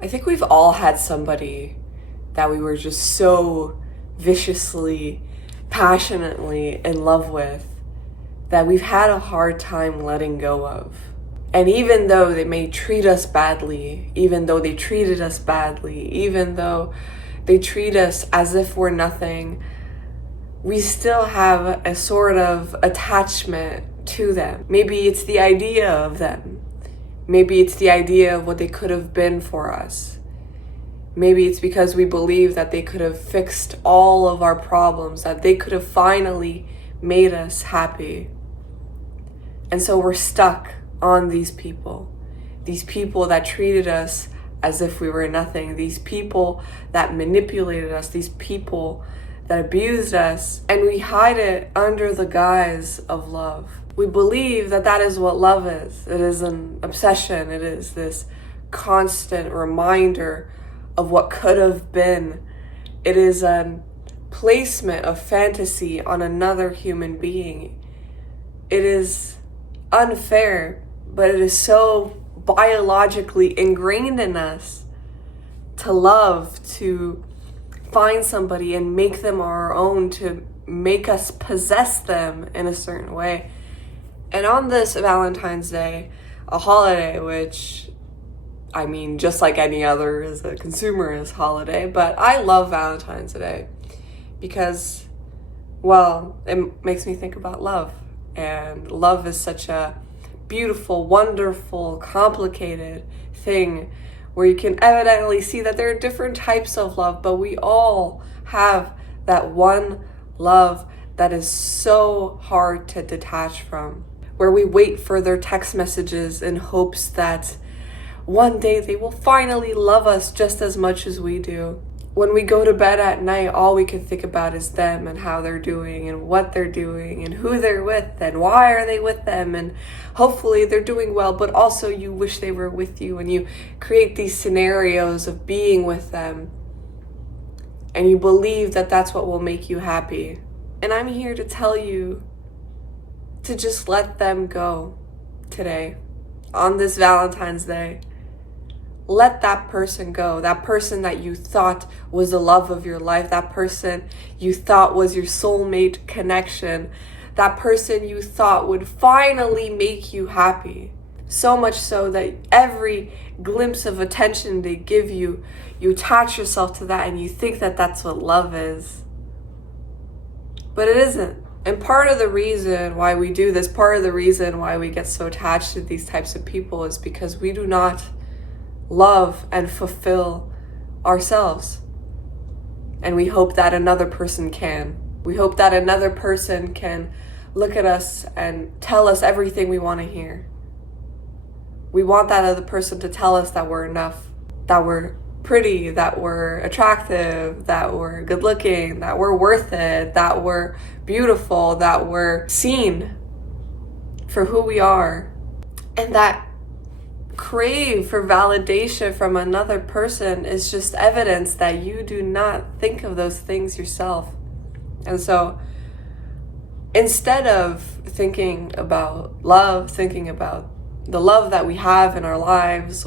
I think we've all had somebody that we were just so viciously, passionately in love with that we've had a hard time letting go of. And even though they may treat us badly, even though they treated us badly, even though they treat us as if we're nothing, we still have a sort of attachment to them. Maybe it's the idea of them. Maybe it's the idea of what they could have been for us. Maybe it's because we believe that they could have fixed all of our problems, that they could have finally made us happy. And so we're stuck on these people that treated us as if we were nothing, these people that manipulated us, these people that abused us, and we hide it under the guise of love. We believe that that is what love is. It is an obsession. It is this constant reminder of what could have been. It is a placement of fantasy on another human being. It is unfair, but it is so biologically ingrained in us to love, to find somebody and make them our own, to make us possess them in a certain way. And on this Valentine's Day, a holiday which, I mean, just like any other is a consumerist holiday, but I love Valentine's Day because, well, it makes me think about love. And love is such a beautiful, wonderful, complicated thing where you can evidently see that there are different types of love, but we all have that one love that is so hard to detach from, where we wait for their text messages in hopes that one day they will finally love us just as much as we do. When we go to bed at night, all we can think about is them and how they're doing and what they're doing and who they're with and why are they with them, and hopefully they're doing well, but also you wish they were with you, and you create these scenarios of being with them and you believe that that's what will make you happy. And I'm here to tell you to just let them go today on this Valentine's Day. Let that person go, that person that you thought was the love of your life, that person you thought was your soulmate connection, that person you thought would finally make you happy. So much so that every glimpse of attention they give you, you attach yourself to that and you think that that's what love is. But it isn't. And part of the reason why we do this, part of the reason why we get so attached to these types of people is because we do not love and fulfill ourselves. And we hope that another person can. We hope that another person can look at us and tell us everything we want to hear. We want that other person to tell us that we're enough, that we're pretty, that we're attractive, that we're good looking, that we're worth it, that we're beautiful, that we're seen for who we are. And that crave for validation from another person is just evidence that you do not think of those things yourself. And so instead of thinking about love, thinking about the love that we have in our lives,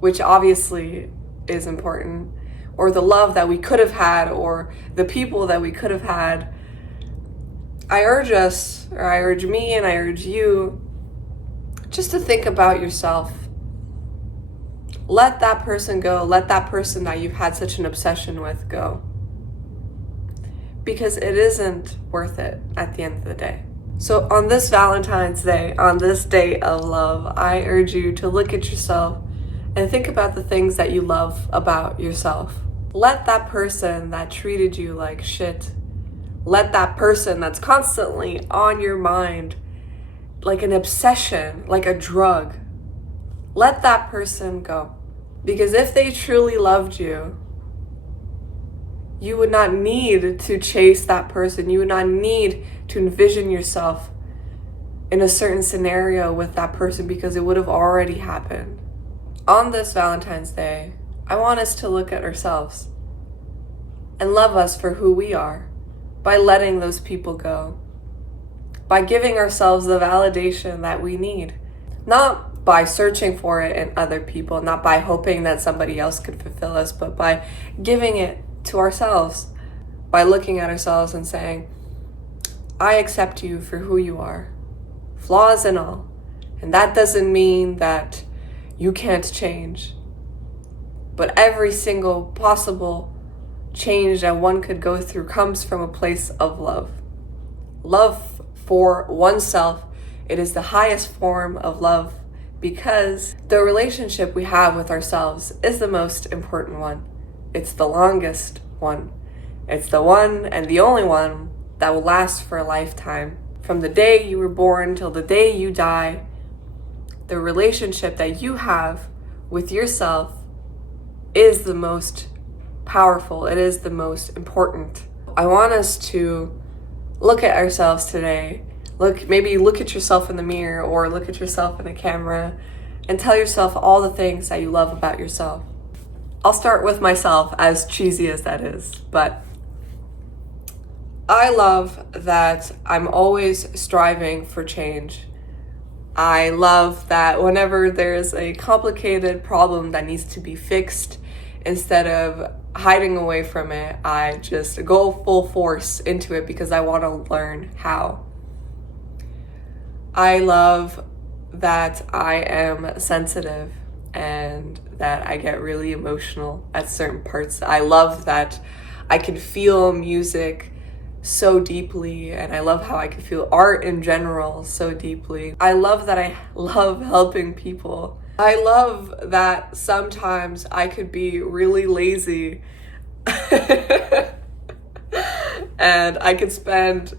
which obviously is important, or the love that we could have had, or the people that we could have had, I urge me and I urge you just to think about yourself. Let that person go. Let that person that you've had such an obsession with go. Because it isn't worth it at the end of the day. So on this Valentine's Day, on this day of love, I urge you to look at yourself and think about the things that you love about yourself. Let that person that treated you like shit, let that person that's constantly on your mind like an obsession, like a drug, let that person go. Because if they truly loved you, you would not need to chase that person. You would not need to envision yourself in a certain scenario with that person because it would have already happened. On this Valentine's Day, I want us to look at ourselves and love us for who we are by letting those people go, by giving ourselves the validation that we need. Not by searching for it in other people, not by hoping that somebody else could fulfill us, but by giving it to ourselves, by looking at ourselves and saying, I accept you for who you are, flaws and all. And that doesn't mean that you can't change, but every single possible change that one could go through comes from a place of love. Love for oneself, it is the highest form of love, because the relationship we have with ourselves is the most important one. It's the longest one. It's the one and the only one that will last for a lifetime. From the day you were born till the day you die, the relationship that you have with yourself is the most powerful. It is the most important. I want us to look at ourselves today. Maybe look at yourself in the mirror or look at yourself in the camera and tell yourself all the things that you love about yourself. I'll start with myself, as cheesy as that is, but I love that I'm always striving for change. I love that whenever there's a complicated problem that needs to be fixed, instead of hiding away from it, I just go full force into it because I want to learn how. I love that I am sensitive and that I get really emotional at certain parts. I love that I can feel music so deeply, and I love how I can feel art in general so deeply. I love that I love helping people. I love that sometimes I could be really lazy and I could spend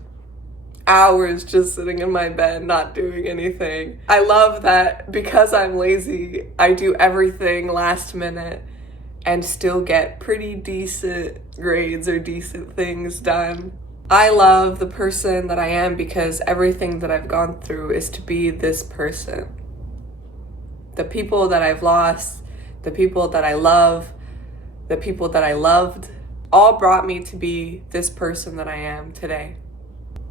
hours just sitting in my bed not doing anything. I love that because I'm lazy, I do everything last minute and still get pretty decent grades or decent things done. I love the person that I am because everything that I've gone through is to be this person. The people that I've lost, the people that I love, the people that I loved, all brought me to be this person that I am today.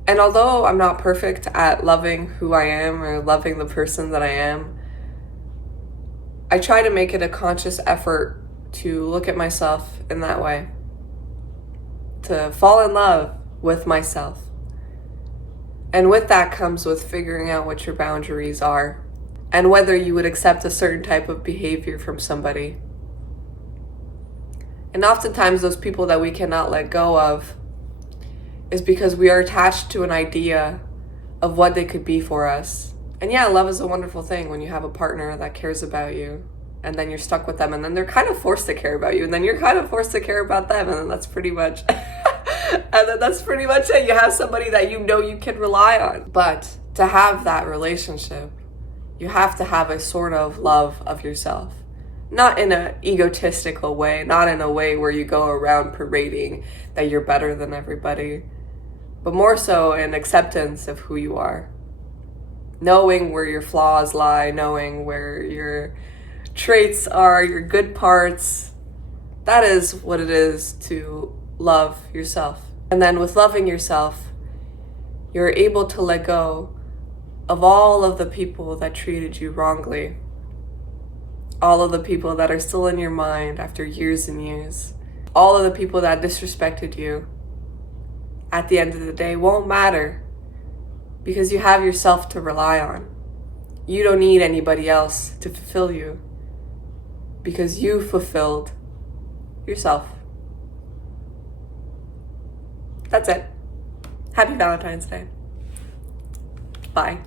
And although I'm not perfect at loving who I am or loving the person that I am, I try to make it a conscious effort to look at myself in that way, to fall in love with myself. And with that comes with figuring out what your boundaries are and whether you would accept a certain type of behavior from somebody. And oftentimes those people that we cannot let go of is because we are attached to an idea of what they could be for us. And yeah, love is a wonderful thing when you have a partner that cares about you, and then you're stuck with them, and then they're kind of forced to care about you, and then you're kind of forced to care about them, and then that's pretty much it. You have somebody that you know you can rely on. But to have that relationship, you have to have a sort of love of yourself. Not in an egotistical way, not in a way where you go around parading that you're better than everybody, but more so an acceptance of who you are. Knowing where your flaws lie, knowing where your traits are, your good parts. That is what it is to love yourself. And then with loving yourself, you're able to let go of all of the people that treated you wrongly. All of the people that are still in your mind after years and years. All of the people that disrespected you. At the end of the day, won't matter because you have yourself to rely on. You don't need anybody else to fulfill you because you fulfilled yourself. That's it. Happy Valentine's Day. Bye.